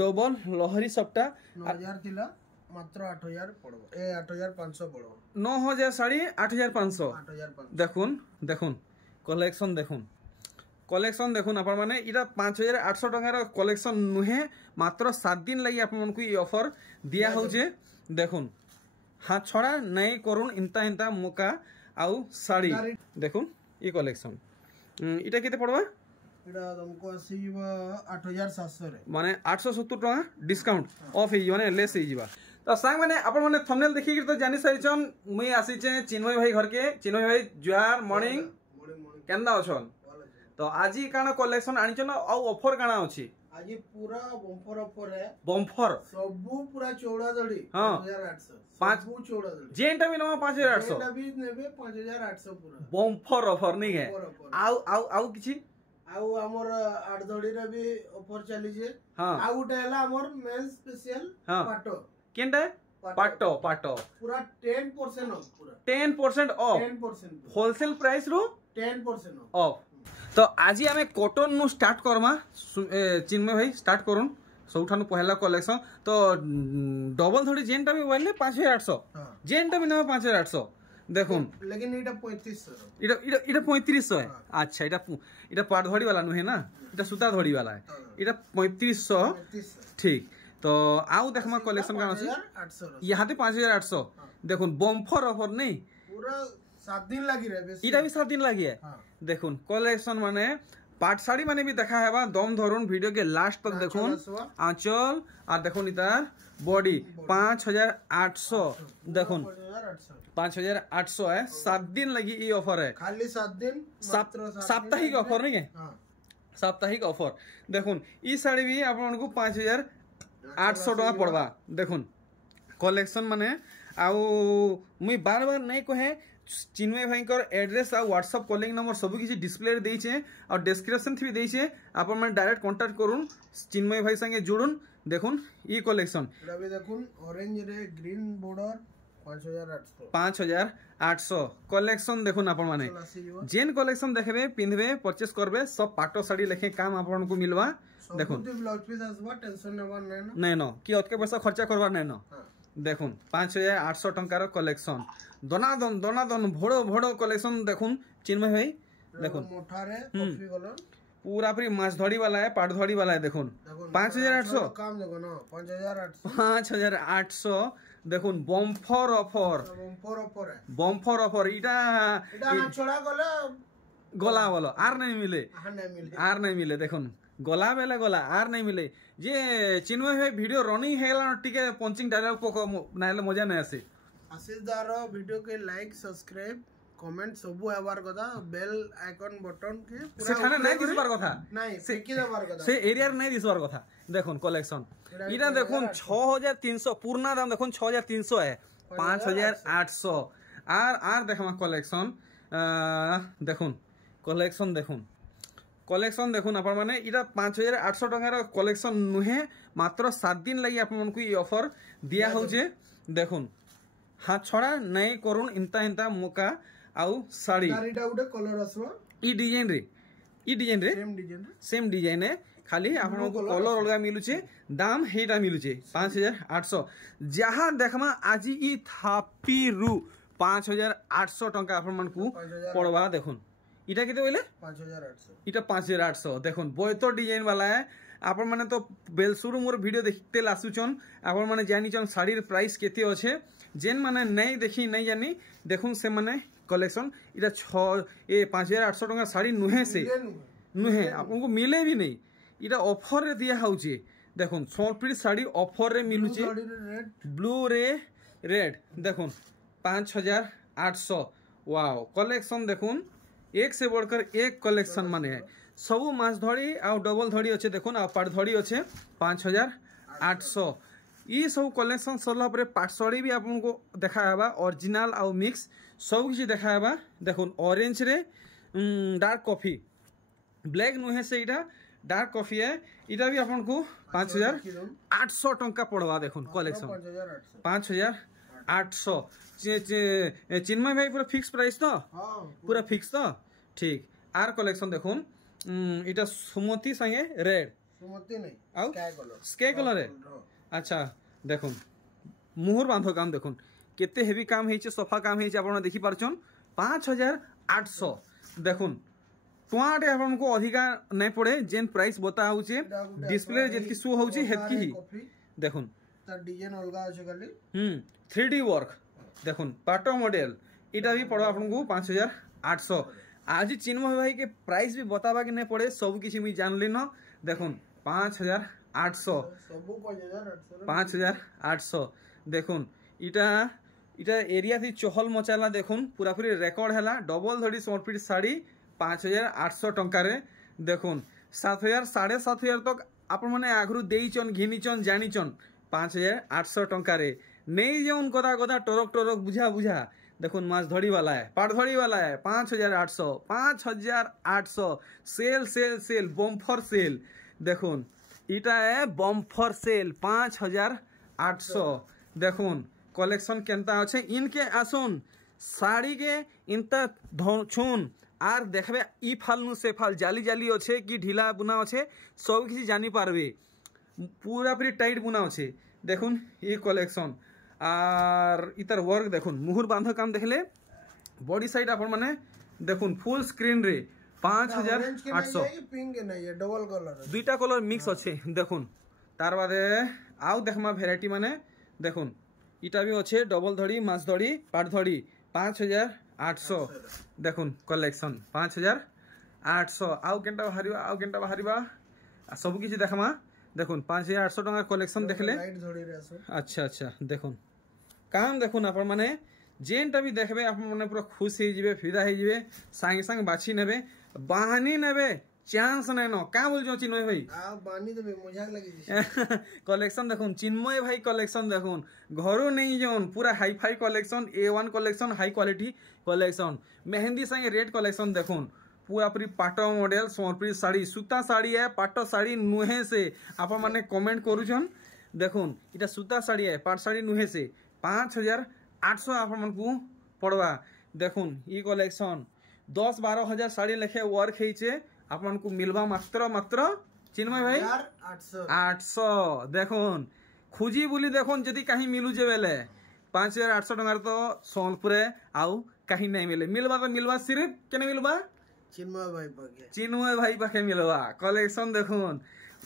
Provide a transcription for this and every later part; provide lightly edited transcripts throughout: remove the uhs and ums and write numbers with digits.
double लहरी सप्टा 9000 थिला मात्र 8000 पड़बो ए 8500 पड़बो 9000 साड़ी 8500 देखुन देखुन कलेक्शन देखुन आपण माने इरा 5800 टंकार कलेक्शन नुहे मात्र 7 दिन लगी आपण मन को ई ऑफर दिया होजे देखुन हाथ छड़ा नहीं करुन इंता इंता मुका आउ साड़ी देखुन ई कलेक्शन इटा केते पड़बा इटा तुमको आसीबा 8700 रे माने 870 टका डिस्काउंट ऑफ ही माने लेस ही जीवा तो सांग माने आपण माने थंबनेल देखि तो जानि सारिचन मुई आसी छे चिन्मय भाई घर के चिन्मय भाई जुआर मॉर्निंग केंदा अछन तो आजी काना कलेक्शन आनी छन आ ऑफर काना अछि आज पूरा बम्पर ऑफर है बम्पर सबू पूरा चौड़ा दड़ी 5800 सबू चौड़ा दड़ी जेंटा भी नवा 5800 जेंटा भी नेबे 5800 पूरा बम्पर ऑफर नहीं है आउ किछि आउ हमर 8 दड़ी रे भी ऑफर चली जे आउ उटा हला हमर मेन स्पेशल पाटो केंटा पाटो पूरा 10% ऑफ पूरा 10% ऑफ 10% होलसेल प्राइस रो 10% ऑफ तो आज आम कॉटन नु स्टार्ट करमा चिन्मय भाई स्टार्ट करूँ सबठानु पहला कलेक्शन तो डबल थोड़ी जेनटा भी बोले 5800 जेनटा भी ना 5800 देखुन लेकिन इटा 3500 इटा 3500 है अच्छा इटा पाट धड़ी वाला नुहे ना इटा सूता धड़ी वाला है इटा 3500 ठीक तो आउ देखमा कलेक्शन का अछि 5800 यहाँ 5800 देखुन बम्पर ऑफर नहीं पूरा 7 दिन लगी रे बेसी इटा भी 7 दिन लगी है देखुन कलेक्शन माने पाट साड़ी माने भी देखा है दम धरुन वीडियो के लास्ट तक देखुन आंचल और देखुन इतार बॉडी 5800 देखुन 5800 है 7 दिन लगी ये ऑफर है खाली 7 दिन साप्ताहिक ऑफर नहीं है साप्ताहिक ऑफर देखुन ई साड़ी भी आपन को 5800 टका पड़वा देखुन कलेक्शन माने आउ मुई बार बार नहीं कहे चिन्मय भाई एड्रेस आ व्हाट्सएप कॉलिंग नंबर सब किसी डिस्प्ले देइछे और डिस्क्रिप्शन थी देइछे आपण मन डायरेक्ट कांटेक्ट करूँ चिन्मय भाई संगे जुड़ुन देखुन ई कलेक्शन देखुन ऑरेंज रे ग्रीन बॉर्डर 5800 कलेक्शन देखुन आपण माने जेन कलेक्शन देखबे पिंधबे परचेस करबे सब पाटो साड़ी लेखे काम आपण को मिलवा देखुन ब्लाउज पीस आसबा टेंशन नेबा नै न कि ओतके पैसा खर्चा करबा नै न देखुन 5800 टंकार कलेक्शन दनादन भोड़ो कलेक्शन देखुन चिन्मय भाई देखुन मोठारे कॉफी कलर पूरा पूरी माछ धड़ी वाला है पाट धड़ी वाला है देखुन 5800 काम देखो ना 5800 देखुन बम्पर ऑफर है बम्पर ऑफर इटा छोड़ा गला बोलो आर नहीं मिले देखुन गला बेले गला आर नहीं मिले जे चिन्मय भाई वीडियो रनिंग हेला टिके पंचिंग डायलॉग पको नाले मजा नहीं आसे आशीष दार वीडियो के लाइक सब्सक्राइब कमेंट सब हेबार कथा बेल आइकन बटन के से खाने नहीं दिसबार कथा नहीं से की देबार कथा से एरिया नहीं दिसबार कथा देखुन कलेक्शन इटा देखुन 6300 पूर्ण दाम देखुन 6300 है 5800 आर देखमा कलेक्शन देखुन कलेक्शन देखुन आपण माने इरा 5800 टंकार कलेक्शन नुहे मात्र 7 दिन लगी आपण मन को ई ऑफर दिया होजे देखुन हाथ छड़ा नहीं करुन इंता इंता मुका आउ साड़ी गाड़ीटा उडे कलर आसबो ई डिजाइन रे सेम डिजाइन है खाली आपण को कलर अलगा मिलुचे दाम हेटा मिलुचे 5800 जहां देखमा आज ई थापी रु 5800 टंका आपण मन को पड़वा देखुन इटा केते बोले 5800 इटा 5800 देखुन बोयतो डिजाइन वाला है आपण माने तो बेलसुरु मोर वीडियो देखते लासुचन आपण माने जानी चन साड़ी प्राइस केते अछि जेन माने नहीं देखी नहीं जानी देखुन से माने कलेक्शन इटा 5800 टका साड़ी नुहे से नुहे आपन को मिले भी नहीं इटा ऑफर रे दिया होउची देखुन सोलप्री साड़ी ऑफर रे मिलुची ब्लू रे रेड देखुन 5800 वाओ कलेक्शन देखुन एक से बढ़कर एक कलेक्शन माने है सबू माछ धड़ी आ डबल धड़ी अच्छे देखुन आ पाट धड़ी अच्छे 5800 ये सब कलेक्शन सरला परे पाट साड़ी भी आपन को देखाबा ओरिजिनल आ मिक्स सब किसी देखाबा देखुन ऑरेंज रे डार्क कॉफी ब्लैक नुहे से इटा डार्क कॉफी है इटा भी आपन को 5800 टंका पड़वा देखुन कलेक्शन 5800 चिन्मय भाई पूरा फिक्स प्राइस तो पूरा फिक्स तो ठीक आर कलेक्शन देखुन इटा सुमति संगे रेड बासुमती नहीं आउ स्काई कलर है अच्छा देखुन मुहर बांध काम देखुन केते हेवी काम हेचे सफा काम हेचे आपण देखि पारछन 5800 देखुन टुआटे आपन को अधिका नहीं पड़े जेन प्राइस बता होचे डिस्प्ले जेतकी शो होची हेतकी ही देखुन त डिजाइन अलगा আছে खाली 3D वर्क देखुन पाटो मॉडल इटा भी पड़ो आपन को 5800 आज चिन्मय भाई के प्राइस भी बतावा के नहीं पड़े सब किसी मी जान लेन देखुन 5800 सब 5800 देखुन इटा इटा एरिया थी चहल मचाला देखुन पूरा पूरी रेकर्ड हैला डबल धड़ी समर्पित साड़ी 5800 टंका रे देखुन 7000 7500 तक आपण माने आगरु देइचन घिनिचन जानिचन 5800 टंका रे नहीं जौन कदा कदा टरक टरक बुझा बुझा देखुन माछ धड़ी वाला है पाट धड़ी वाला है 5800 sale sale sale bumper sale देखुन इटा है बम्फर सेल 5800 देखुन कलेक्शन केनता अच्छे इनके आसुन साड़ी के इनता छुन आर देखबे इ फाल नु से फाल जाली जाली अच्छे कि ढीला बुना अच्छे सब किसी जानी पारबे पूरा पूरी टाइट बुना अच्छे देखुन ये कलेक्शन आर इतर वर्क देखुन मुहुर बांध काम देखले बॉडी साइड आपण माने देखुन फुल स्क्रीन रे 5800 पिंक नहीं है डबल कलर दुईटा कलर मिक्स अच्छे देखुन तार बादे आउ देखमा वेराइटी माने देखुन इटा भी अच्छे डबल धड़ी माछ धड़ी पाट धड़ी 5800 देखुन कलेक्शन 5800 आउ केनटा बाहरिबा सब किसी देखमा देखुन 5800 टका कलेक्शन देखले अच्छा अच्छा देखुन काम देखुन अपन माने जेनटा भी देखबे अपन माने पूरा खुश हे जिवे फिदा हे जिवे संग संग बाछी नेबे बाहानी नेबे चांस नै न का बोल जो चिन्मय भाई आ बानी देबे मजाक लगी कलेक्शन देखुन चिन्मय भाई कलेक्शन देखुन घरो नहीं जोन पूरा hi fi collection A1 collection high quality collection mehndi संगे रेड कलेक्शन देखुन पूरा पूरी पाटो मॉडल समर्पित साड़ी सूता साड़ी है पाटो साड़ी नुहे से आप माने कमेंट करूछन देखुन इटा सूता साड़ी है पाट साड़ी नुहे से 5800 आप मन को पड़वा देखुन ई कलेक्शन 10-12 हजार साड़ी लेखे वर्क हेचे आप मन को मिलवा मात्र मात्र चिन्मय भाई 800 देखुन खुजी बुली देखुन जदी कहीं मिलू जे बेले 5800 टंगार तो सोनपुरे आउ कहीं नहीं मिले मिलवा तो मिलवा सिर्फ केने मिलवा चिन्मय भाई पाखे मिलवा कलेक्शन देखुन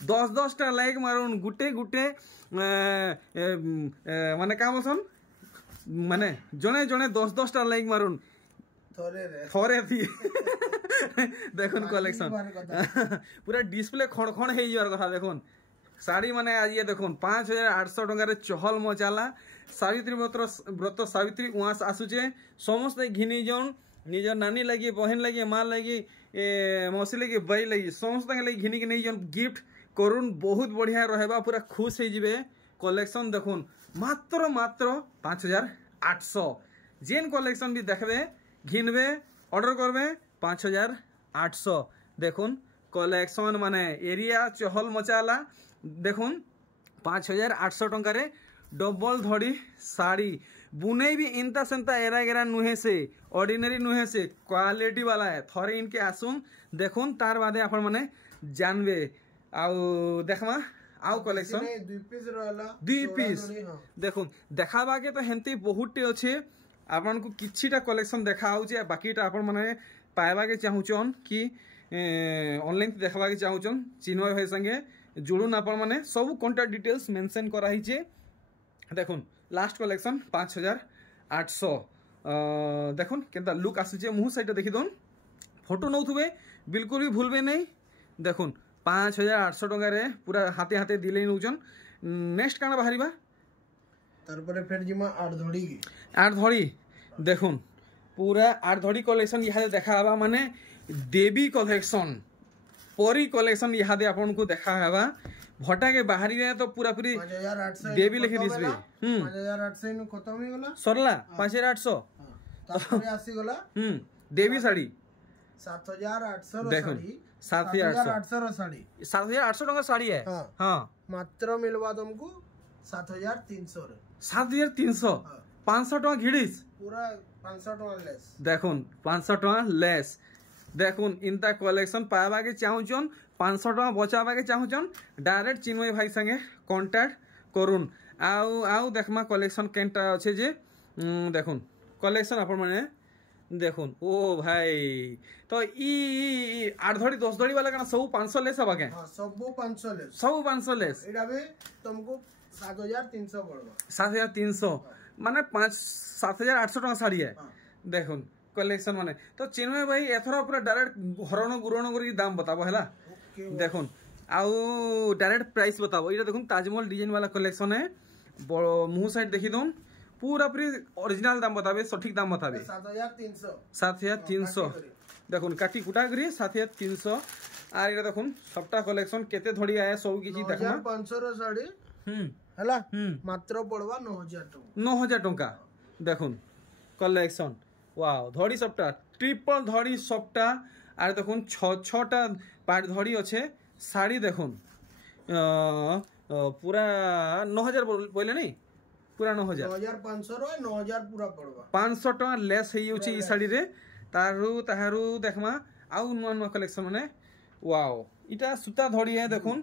10-10 टा लाइक मारुन गुटे गुटे माने का बोलसन माने जने जने 10-10 टा लाइक मारुन थोरे थी देखुन कलेक्शन पूरा डिस्प्ले खण खण हे जर कथा देखुन साड़ी माने आज ये देखुन 5800 टंका रे चहल मचाला सावित्री व्रत सावित्री उआस आसुचे समस्त घिनी जन निजर नानी लगी बहन लगी माँ लगी मौसी लगी बई लगी समस्त लगी घिनी के नहीं जन गिफ्ट करुन बहुत बढ़िया रहबा पूरा खुश हो जिवे कलेक्शन देखुन मात्र मात्र 5800 जेन कलेक्शन भी देखबे घिनबे ऑर्डर करबे 5800 देखुन कलेक्शन माने एरिया चहल मचाला देखुन 5800 टंका रे डबल धड़ी साड़ी बुने भी इनता सेंता एरा गेरा नुहे से ऑर्डिनरी नुहे से क्वालिटी वाला है थोड़े इनके आसुन देखुन तार बादे आपण माने जानबे आउ देखमा आउ कलेक्शन दुई पीस देखुन देखाबा के तो हेंती बहुत टे अच्छे आपन को किछिटा कलेक्शन देखा होचे बाकीटा आपण माने पाएबा के चाहूचन कि ऑनलाइन देखबा के चाहूचन चिन्मय भाई संगे जुड़ुन आपण माने सब कांटेक्ट डिटेल्स मेंशन करा हिचे देखुन लास्ट कलेक्शन 5800 देखुन केनता लुक आसुचे मुह साइड देखि दोन फोटो नौथुबे बिल्कुल भी भूलबे नहीं देखुन 5800 टंका रे पूरा हाथे हाथे दिले नउचन नेक्स्ट काना बाहरिबा तार परे फेर जिमा आठ धड़ी देखुन पूरा 8 धड़ी कलेक्शन यहाँ देखा हवा माने देवी कलेक्शन परी कलेक्शन यहाँ दे आपन को देखा हवा भटा के बाहरी गए तो पूरा पूरी देवी लिखे दिसबे 5800 नु खत्म हो गला सरला 5800 तापर आसी गला देवी साड़ी 7800 रो साड़ी 7800 रो साड़ी 7800 टका साड़ी है हां मात्र मिलवा तुमको 7300 रे 7300 500 टका घिड़ीस पूरा 500 टका लेस देखुन 500 टका लेस देखुन इनता कलेक्शन पावा के चाहूचन 500 टका बचावा के चाहूचन डायरेक्ट चिन्मय भाई संगे कांटेक्ट करुन आउ देखमा कलेक्शन केनटा अच्छे जे देखुन कलेक्शन अपन माने देखुन ओ भाई तो ई 8 धड़ी 10 धड़ी वाला कना सब 500 लेस हबा के हां सब 500 लेस सब 500 लेस एडा भी तुमको 7300 पड़बा 7300 माने 7800 टका साड़ी है देखुन कलेक्शन माने तो चिन्मय भाई एथरा पूरा डायरेक्ट हरण गुरण करके दाम बताबो हैला देखुन आउ डायरेक्ट प्राइस बताबो इटा देखुन ताजमहल डिजाइन वाला कलेक्शन है मुंह साइड देखि दोन पूरा पूरी ओरिजिनल दाम बताबे सटीक दाम बताबे 7300 देखुन काटी कुटा करी 7300 आर इटा देखुन सबटा कलेक्शन केते धड़ी आया सब किछि देखमा 500 रो साड़ी हैला मात्र पड़वा 9000 टका देखुन कलेक्शन वाओ धड़ी सबटा ट्रिपल धड़ी सबटा आर देखुन 6टा पार्ट धड़ी अच्छे साड़ी देखुन पूरा 9000 बोले नहीं पूरा 9500 रो 9000 पूरा पड़वा 500 टका लेस हे युची ई साड़ी रे ताहारू देखमा आउ नुआ कलेक्शन माने वाओ इटा सूता धड़ी है देखुन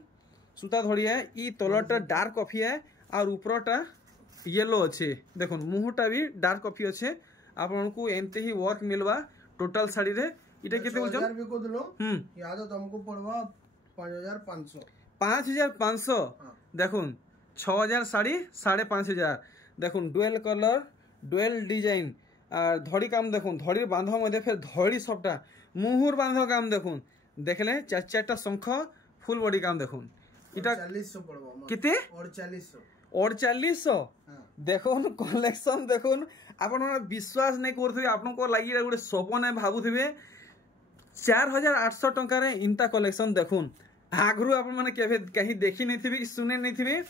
सूता धड़ी है ई तलटा डार्क कॉफी है और ऊपरटा येलो अच्छे देखुन मुहटा भी डार्क कॉफी अच्छे आपनको एंते ही वर्क मिलवा टोटल साड़ी रे इटा केते बोलछन भी को दिलो याद तुमको पड़वा 5500 देखुन 6000 साड़ी 5500 देखुन डुएल कलर डुएल डिजाइन और धड़ी काम देखुन धड़ी बांध मध्य फिर धड़ी सबटा मुहुर बांध काम देखुन देखले 4-4टा शंख फुल बॉडी काम देखुन इटा 4000 पड़वा किते 4800 देखुन कलेक्शन देखुन आपण विश्वास नहीं करथि आपनको लागि गोटे सपन है भाबुथिबे 4800 टका रे इंता कलेक्शन देखुन आगरु आपण माने केबे कहीं देखि नहीं थिबे कि सुने नहीं थिबे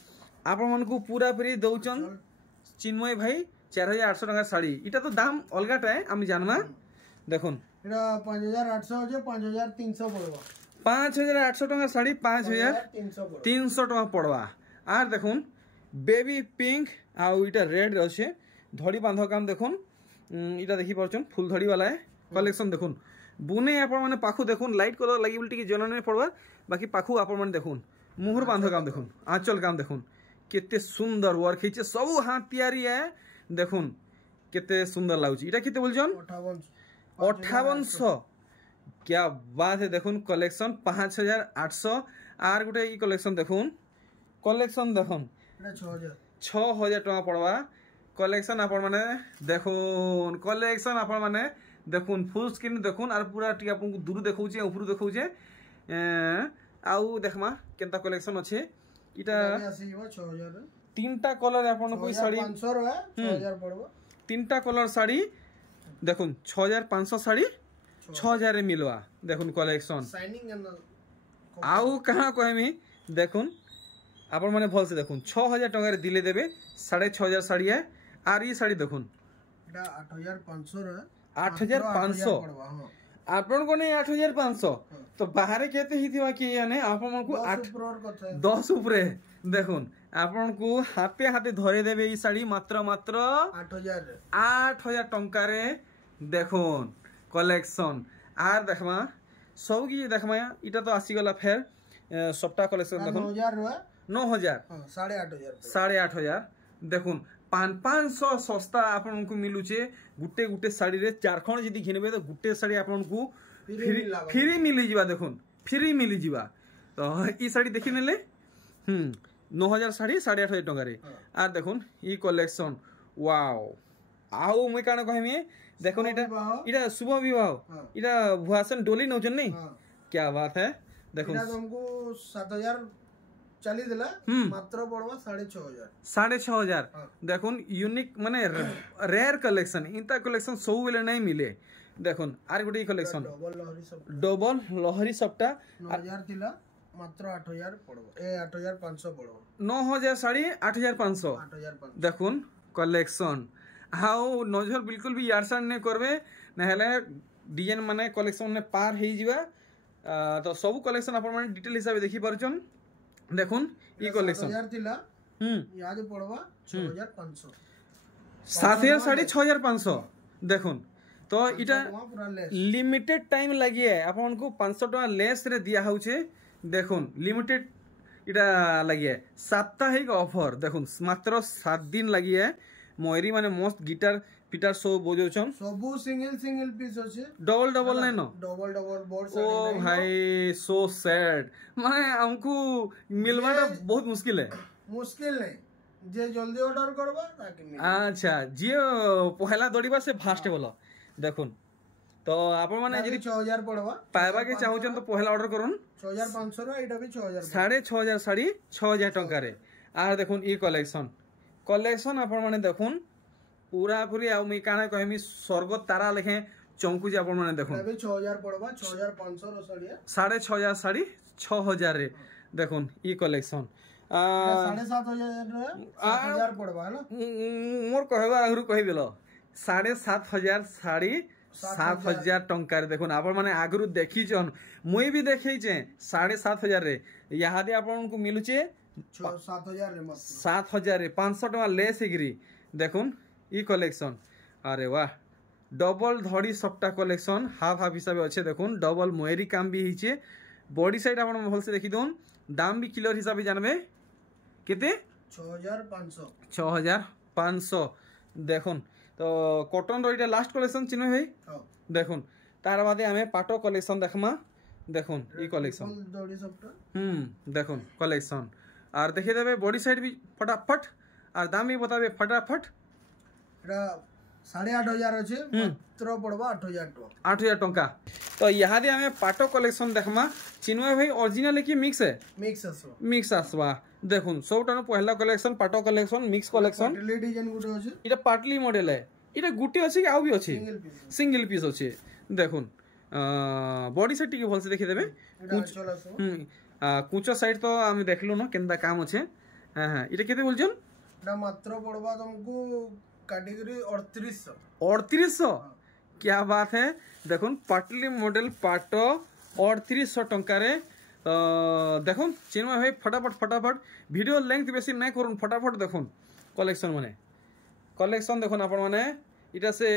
आपण मन को पूरा पूरी दउचन चिन्मय भाई 4800 टका साड़ी इटा तो दाम अलगाटा है हम जानमा देखुन इटा 5800 जे 5300 पड़वा 5800 टका साड़ी 5300 टका पड़वा आर देखुन बेबी पिंक आ इटा रेड अच्छे धड़ी बांध काम देखुन इटा देखि परछन फुल धड़ी वाला है कलेक्शन देखुन बुने आपण माने पाखु देखुन लाइट कलर लागि बोल टिके जलन नहीं पड़वा बाकी पाखु आपण माने देखुन मुहर बांध काम देखुन आंचल काम देखुन केते सुंदर वर्क हिचे सब हाथ तैयारी है देखुन केते सुंदर लागुची इटा केते बोलछन 5800 क्या बात है देखुन collection 5800 are Gute E collection देखुन इटा 6000 टका पड़वा कलेक्शन आपण माने देखुन कलेक्शन आपण माने देखुन फुल स्क्रीन देखुन आर पूरा टी आपन को दूर देखौचे ऊपर देखौचे आउ देखमा केनता कलेक्शन अच्छे इटा 6000 तीनटा कलर आपन कोई साड़ी 500 रो 6000 पड़वा तीनटा कलर साड़ी देखुन 6500 साड़ी 6000 रे मिलवा देखुन कलेक्शन शाइनिंग आउ कहां कहमी देखुन आपण माने भल से देखुन 6000 टका रे दिले देबे 6500 साड़ी है आर ई साड़ी देखुन एटा 8500 रो 8500 आपण को नहीं 8500 तो बाहर केते ही थिवा कि यानी आपण को 10 ऊपर देखुन आपण को हाथे हाथे धरे देबे ई साड़ी मात्र 8000 टंका रे देखुन कलेक्शन आर देखमा सब की देखमा इटा तो आसी गला फेर सबटा कलेक्शन देखुन 9000 8500 देखुन 500 सस्ता आपन को मिलुचे गुटे साड़ी रे चारखण जदी घिनबे तो गुटे साड़ी आपन को फ्री मिली जीवा देखुन फ्री मिली जीवा तो ई साड़ी देखि नेले 9000 साड़ी 8500 टका रे आ देखुन ई कलेक्शन वाओ आउ मुई काना कहमी देखुन इटा शुभ विवाह इटा भुआसन डोली नउचन नहीं क्या बात है देखुन इटा तुमको 7000 चली दिला मात्र पड़वा 6500 देखुन यूनिक माने रेयर कलेक्शन इंता कलेक्शन सब बेले नहीं मिले देखुन आर गुटे कलेक्शन डबल लहरी सबटा 9000 थिला मात्र 8000 पड़वा ए 8500 पड़वा 9000 साड़ी 8500 देखुन कलेक्शन हाउ नजर बिल्कुल भी यारसान नहीं करबे नहले डिजाइन माने कलेक्शन ने पार हे जीवा तो सब कलेक्शन अपन माने डिटेल हिसाब देखि परछन देखुन ई कलेक्शन 7000 थिला याद पड़वा 6500 7000 साड़ी 6500 देखुन तो इटा लिमिटेड टाइम लगी है आपन को 500 टका लेस रे दिया होचे देखुन लिमिटेड इटा लगी है साप्ताहिक ऑफर देखुन मात्र 7 दिन लगी है मोहरी माने मस्त गिटार पिटार सब बजौछन सबु सिंगल पीस अछि डबल नै न डबल बोर्ड ओ भाई सो सैड माने हमको मिलवाटा बहुत मुश्किल है नै जे जल्दी ऑर्डर करबा ताकि अच्छा जे पहला दौड़ीबा से फास्ट बोलो देखुन तो आपण माने जदी 6000 पड़वा पाइबा के चाहउछन तो पहला ऑर्डर करूँ 6500 रो एटा भी 6000 6500 साड़ी 6000 टंका रे आर देखुन ई कलेक्शन आपण माने देखुन पूरा पूरी आ मी काना कहमी स्वर्ग तारा लेखे चौंकू जे आपण माने देखुन अबे 6000 पड़वा 6500 रो साड़ी 6500 साड़ी 6000 रे देखुन ई कलेक्शन 7500 पड़वा है ना मोर कहबा आगरु कहि देलो 7500 साड़ी 7000 टंका रे देखुन आपण माने आगरु देखी जन मुई भी देखै छे 7500 रे यहादे आपण को मिलुचे 7000 रे मत 7000 रे 500 टका लेस एग्री देखुन ई कलेक्शन अरे वाह डबल धड़ी सबटा कलेक्शन हाफ हाफ हिसाब अच्छे देखुन डबल मोहरी काम भी हिचे बॉडी साइड आपण भल से देखि दोन दाम भी किलो हिसाब जानबे केते 6500 देखुन तो कॉटन रो इटा लास्ट कलेक्शन चिन्ह भाई देखुन तार बादे हमें पाटो कलेक्शन देखमा देखुन ई कलेक्शन धड़ी सबटा देखुन कलेक्शन और देखि देबे बॉडी साइड भी फटाफट और दाम भी बताबे फटाफट 8500 अच्छे मात्र पड़वा 8000 टंका तो यहाँ दे हमें पाटो कलेक्शन देखमा चिन्मय भाई ओरिजिनल की मिक्स है मिक्स आसवा देखुन सबटा पहला कलेक्शन पाटो कलेक्शन मिक्स कलेक्शन पाटली डिजाइन गुटे अछि इटा पाटली मॉडल है इटा गुटी अछि कि आउ भी अछि सिंगल पीस अछि देखुन बॉडी साइड टिके भल से देखि देबे कुचो साइड तो हम देखलु न केनदा काम अछि हां हां इटा केते बोलछन एटा मात्र पड़वा तुमको कैटेगरी 3800 क्या बात है देखुन पाटली मॉडल पाटो 3800 टंका रे देखुन चिन्मय भाई फटाफट वीडियो लेंथ बेसी नहीं करूँ फटाफट देखुन कलेक्शन माने कलेक्शन देखुन आपण माने इटा से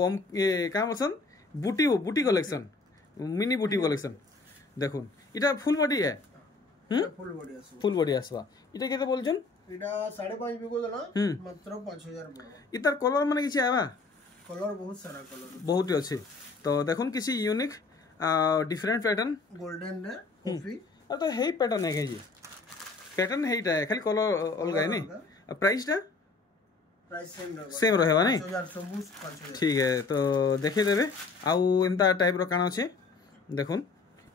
बम ये का बोलछन बूटी कलेक्शन मिनी बूटी कलेक्शन देखुन इटा फुल बॉडी है फुल बॉडी आसवा इटा केते बोलछन इटा 5.5 बिको देना मात्र 5000 पड़वा इतार कलर माने किछि आबा कलर बहुत सारा कलर बहुत अछि तो देखुन किछि यूनिक डिफरेंट पैटर्न गोल्डन रे कॉफी और तो हेई पैटर्न है जी पैटर्न हेईटा है खाली कलर अलगा है नी प्राइस सेम रहेबा नहीं 5000 ठीक है तो देखि देबे आउ एंता टाइप रो काना अछि देखुन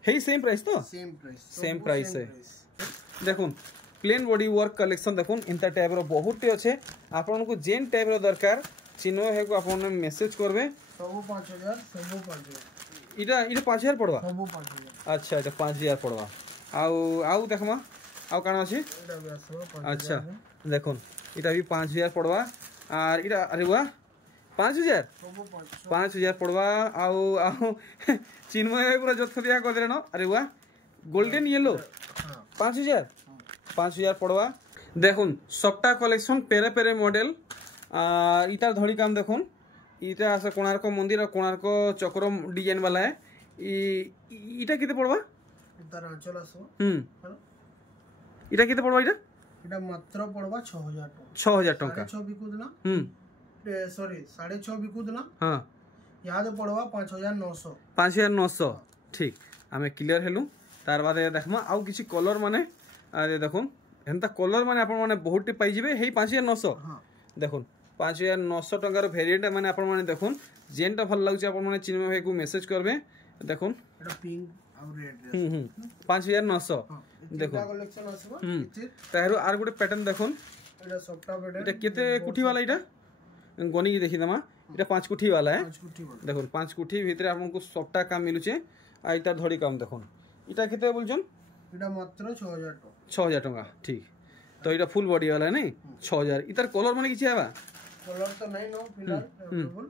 हेई सेम प्राइस तो सेम प्राइस है देखुन प्लेन बॉडी वर्क कलेक्शन देखुन एंता टाइप रो बहुत अच्छे आपन को जेन टाइप रो दरकार चिन्ह है को आपन मेसेज करबे सब 5000 इटा 5000 पड़वा सब 5000 अच्छा इटा 5000 पड़वा आउ देखमा आउ काना अछि एटा भी आसो अच्छा देखुन इटा भी 5000 पड़वा और इटा अरे वाह 5000 पड़वा आउ चिन्मय पूरा जथदिया कर देनो अरे वाह गोल्डन येलो 5000 पड़वा देखुन सबटा कलेक्शन पेरे पेरे मॉडल इतार धड़ी काम देखुन इटा आसे कोणार्क मंदिर कोणार्क चक्र डिजाइन वाला है इटा केते पड़वा इतार अंचल आसो इटा केते पड़वा इटा मात्र पड़वा 6000 टंका 6 बिकु देना सॉरी 6.5 बिकु देना हां याद पड़वा 5900 ठीक हमें क्लियर हेलु तार बाद देखमा आउ किछि कलर माने अरे देखुन एंता कलर माने आपण माने बहुत पाई जिवे हेई 5900 हां देखुन 5900 टंकार वेरिएंट माने आपण माने देखुन जेनटा भल लागछ आपण माने चिन्मय भाई को मेसेज करबे देखुन एटा पिंक और रेड 5900 देखुन collection आसबा taro are Gute pattern देखुन एटा सॉफ्टा पैटर्न एटा केते कुठी वाला एटा गनी की देखि दमा एटा 5 कुठी वाला है देखुन 5 कुठी भीतर आपन को सॉफ्टा काम मिलुचे आ इटा धड़ी काम देखुन इटा केते बोलछन इटा मात्र 6000 टंका ठीक तो इटा फुल बॉडी वाला है नहीं 6000 इतार कलर माने किछि आबा कलर तो नहीं नो फिलहाल अवेलेबल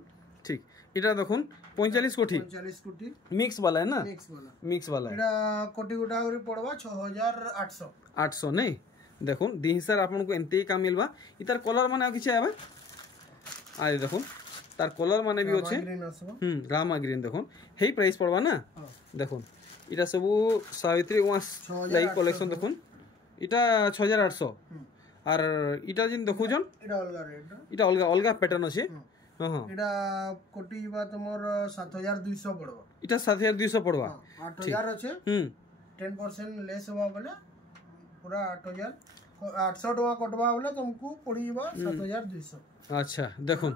ठीक इटा देखुन 45 कोठी मिक्स वाला है ना मिक्स वाला इटा कोटी गोटा और पड़वा 6800 नहीं देखुन दी हिसाब आपन को एंते काम मिलबा इतार कलर माने किछि आबा आ देखुन तार कलर माने भी अच्छे रामा ग्रीन देखो हे प्राइस पड़वा ना देखो इटा सब सावित्री वास लाइक कलेक्शन देखो इटा 6800 আর এটা जिन देखु जन এটা अलगा अलगा पैटर्न আছে हां এটা কোটি বা তোমার 7200 পড়বা এটা 7200 পড়বা 8000 আছে 10% लेस होवा बोले पूरा 8000 800 টাকা কটবা बोले तुमको पड़ीबा 7200 अच्छा देखो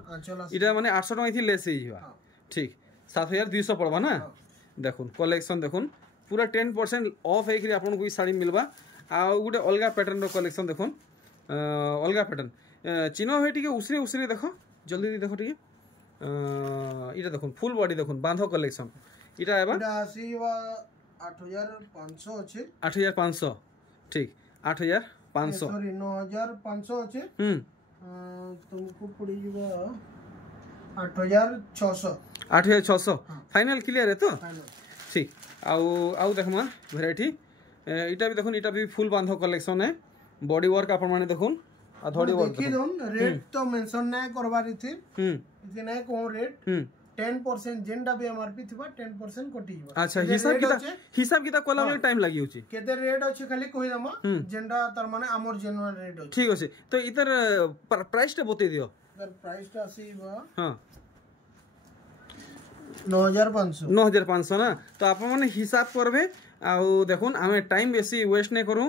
এটা মানে 800 টাকা थी लेस ହେଇଯିবা ठीक 7200 पड़वा ना देखो कलेक्शन देखो पूरा 10% ऑफ है कि आपन कोई साड़ी मिलबा आ गुटे अलगा पैटर्न रो कलेक्शन देखो अलगा पैटर्न चिन्ह है टिके उसरे उसरे देखो जल्दी देखो टिके इटा देखो फुल बॉडी देखो बांधो कलेक्शन इटा एबा इटा आसीबा 8500 আছে 8500 ठीक 8500 सॉरी 9500 আছে तुमको पड़ीबा 8600 8600 फाइनल क्लियर है तो ठीक आउ आउ देखमा वैरायटी इटा भी देखो इटा भी फुल बांधो कलेक्शन है बॉडी वर्क अपन माने देखो आ थोड़ी वर्क देखि दोन रेट तो मेंशन नै करबारी थी इसे नै को रेट 10% जेंडा भी एमआरपी थिबा 10% कटि जबा अच्छा हिसाब किताब कोला वाला टाइम लागि होची केते रेट अछि खाली कहि दमा जेंडा तार माने हमर जेन्युइन रेट अछि ठीक अछि तो इतर प्राइस टा बते दियो इतर प्राइस टा आसीबा हां 9500 ना तो आप माने हिसाब करबे आ देखुन हमें टाइम बेसी वेस्ट नै करू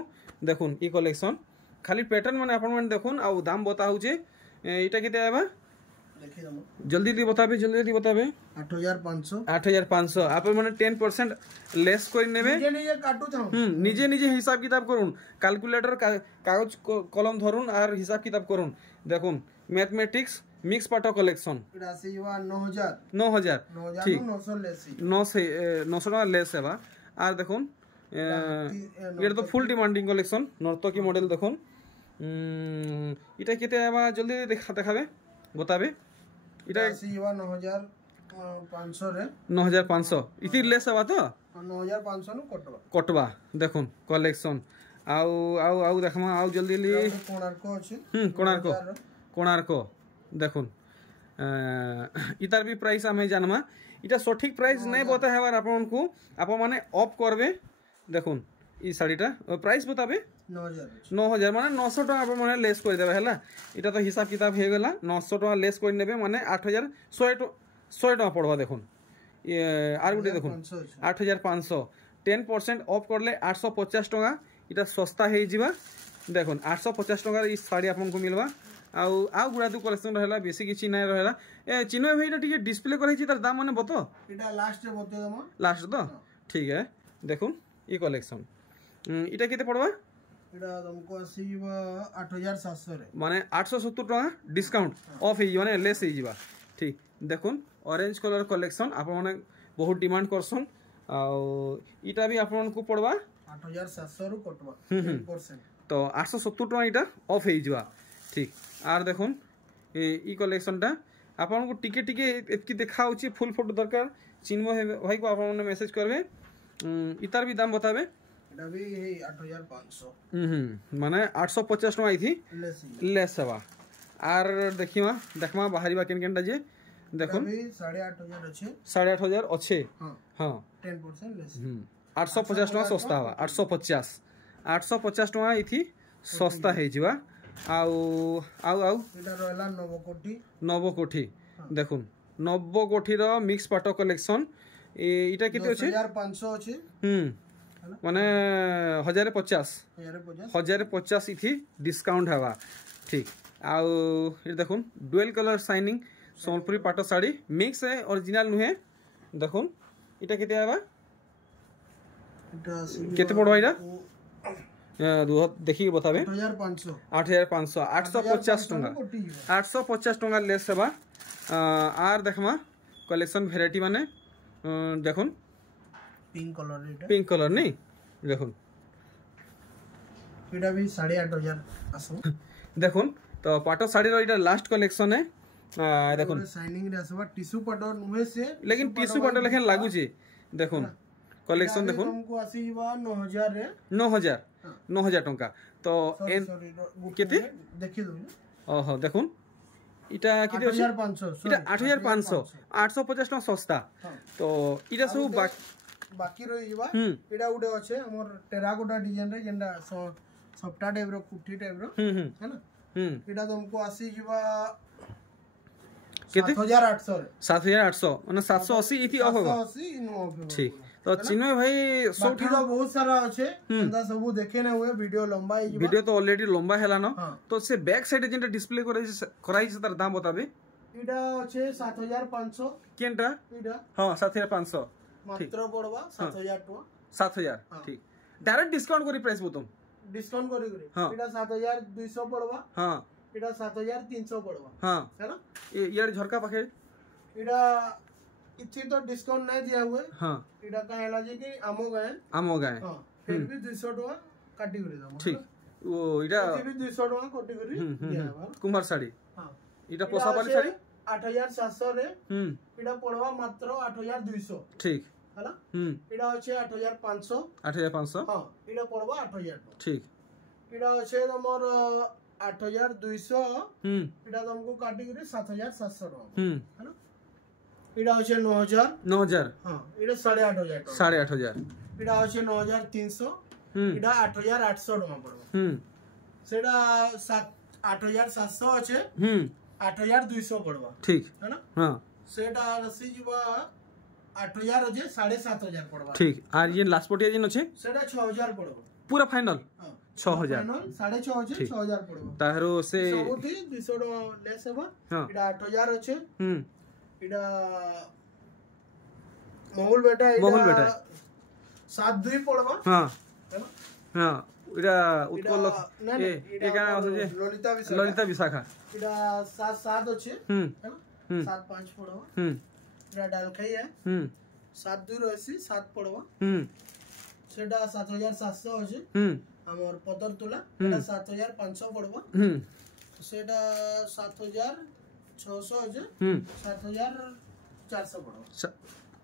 देखुन ई कलेक्शन खाली पैटर्न माने अपन माने देखुन आ दाम बताउ जे इटा केते आबा देखि दम जल्दी बताबे 8500 आप माने 10% लेस कर नेबे निजे काटू थाउ निजे हिसाब किताब करूँ कैलकुलेटर कागज कलम धरुन और हिसाब किताब करूँ देखुन मैथमेटिक्स मिक्स पाटो कलेक्शन इटा सीवा 9000 ठीक 900 लेस 900 टाका लेस हेबा और देखुन ये तो फुल डिमांडिंग कलेक्शन नर्तकी मॉडल देखुन इटा केते आबा जल्दी देखाबे बताबे इटा सीवा 9500 रे 9500 इति लेस हेबा तो 9500 नु कटवा देखुन कलेक्शन आउ आउ आउ देखमा आउ जल्दी कोणार्क अछि कोणार्क देखुन इतार भी प्राइस हमें जानमा इटा सठिक प्राइस नहीं बता हेबार आपन को आप माने ऑफ करबे देखुन ई साड़ीटा प्राइस बताबे 9000 माने 900 टका आप माने लेस कर देबे हला इटा तो हिसाब किताब हे गेला 900 टका लेस कर नेबे माने 8100 टका पड़वा देखुन ये आर गुटे देखुन 8500 10% ऑफ करले 850 टका इटा सस्ता हे जिबा देखुन 850 टका ई साड़ी आपन को मिलबा आउ गुड़ा दु कलेक्शन रहला बेसी किछि नै रहला ए चिन्ह भाईटा टिके डिस्प्ले करै छी तार दाम माने बतो इटा लास्ट रे बते दम लास्ट तो ठीक है देखुन ई कलेक्शन इटा केते पड़वा इटा तुमको आसीबा 8700 रे माने 870 टका डिस्काउंट ऑफ हे माने लेस हे जिबा ठीक देखुन ऑरेंज कलर कलेक्शन आप माने बहुत डिमांड करसन आ इटा भी आपन को पड़वा 8700 रु कटवा 10% तो 870 टका इटा ऑफ हे जिबा ठीक आर देखुन ई कलेक्शनटा आपन को टिके टिके एतकी देखाउची फुल फोटो दरकार चिन्ह भाई को आपन ने मेसेज करबे इतार भी दाम बताबे एटा भी 8500 माने 850 टका आई थी लेस हवा आर देखिमा देखमा बाहरीबा केन केनटा जे देखुन अभी 8500 अछि 8500 अच्छे हां 10% लेस 850 टका सस्ता हवा 850 टका आई थी सस्ता हे जिवा आउ आउ आउ एटा रहला नवकोठी देखुन नवकोठी रो मिक्स पाटो कलेक्शन इटा केते अछि 1500 अछि माने 1050 इथि डिस्काउंट हवा ठीक आउ ये देखुन डुअल कलर शाइनिंग सोनपुरी पाटो साड़ी मिक्स है ओरिजिनल नुहे देखुन इटा केते आबा केते पड़वा इटा देखिए बताबे 8500 850 टका 850 टका लेस हेबा आर देखमा कलेक्शन वेराइटी माने देखुन पिंक कलर नहीं देखुन एटा भी 8500 आसो देखुन तो पाटो साड़ी रो इटा लास्ट कलेक्शन है देखुन शाइनिंग रे आसबा टिश्यू पाटो नुहे से लेकिन टिश्यू पाटो लेखन लागु छी देखुन कलेक्शन देखुन तुमको आसीबा 9000 रे 9000 टका तो केते देखि दो ओहो देखुन इटा किते अछि 8500 इटा 8500 850 टका सस्ता तो इटा सब बाकी रही जबा इटा उडे अछि हमर टेराकोटा डिजाइन रे जेंडा सफ्टा टाइप रो कुठी टाइप रो है ना इटा तुमको आसी जबा केते 7800 7800 माने 780 इति ऑफ होगा 780 नो ऑफ ठीक तो चिन्मय भाई बाकी तो बहुत सारा अच्छे अंदा सब देखे ना हुए वीडियो लंबा है वीडियो तो ऑलरेडी लंबा हैला न तो से बैक साइड जेंटा डिस्प्ले कराई से तार दाम बताबे इटा अच्छे 7500 केनटा इटा हां 7500 मात्र पड़वा 7000 टका 7000 ठीक डायरेक्ट डिस्काउंट करी प्राइस बोतम डिस्काउंट करी इटा 7200 पड़वा हां इटा 7300 पड़वा हां है ना ये यार झरका पाखे इटा किछि तो डिस्काउंट नहीं दिया हुए हां इटा कहला जे कि आमो गाय हां फिर भी 200 टका काटी करी दम ठीक वो इटा फिर भी 200 टका काटी करी दिया कुमार साड़ी हां इटा पोसा वाली साड़ी 8700 रे इटा पड़वा मात्र 8200 ठीक है ना इटा अछि 8500 हां इटा पड़वा 8000 ठीक इटा अछि हमर 8200 इटा तुमको काटी करी 7700 टका है ना इटा अछि 9000 हां इटा 8500 इटा अछि 9300 इटा 8800 टका पड़वा सेटा 8700 अछि 8200 पड़वा ठीक है ना हां सेटा रसी जीवा 8000 अछि 7500 पड़वा ठीक आर ये लास्ट पोटिया जिन अछि सेटा 6000 पड़वा पूरा फाइनल 6000 फाइनल 6500 अछि 6000 पड़वा ताहरो से सबथि 200 टका लेस हेबा इटा 8000 अछि इटा मोहुल बेटा 72 पड़वा हां है ना हां इटा उत्कल ए का जे ललिता विशाखा इटा 77 अछि है ना 75 पड़वा इटा डालखाई है 7280 7 पड़वा सेटा 7700 अछि हमर पतर तुला एटा 7500 पड़वा सेटा 7600 अछि 7400 पड़वा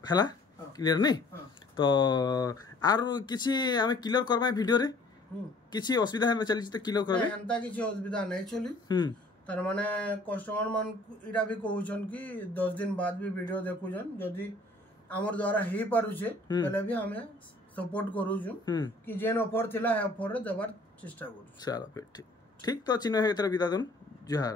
हला क्लियर नहीं तो आर किछि हमें क्लियर करबा वीडियो रे किछि असुविधा है चली तो क्लियर करबे एंता किछि असुविधा नहीं चली तार माने कस्टमर मान इरा भी कहउछन कि 10 दिन बाद भी वीडियो देखुछन जदी हमर द्वारा हे पारुछे पहले भी हमें सपोर्ट करूछु कि जेन ऑफर थिला है ऑफर रे देबार चेष्टा करू चलो फिर ठीक तो चिन्ह है इतर विदा दन जोहार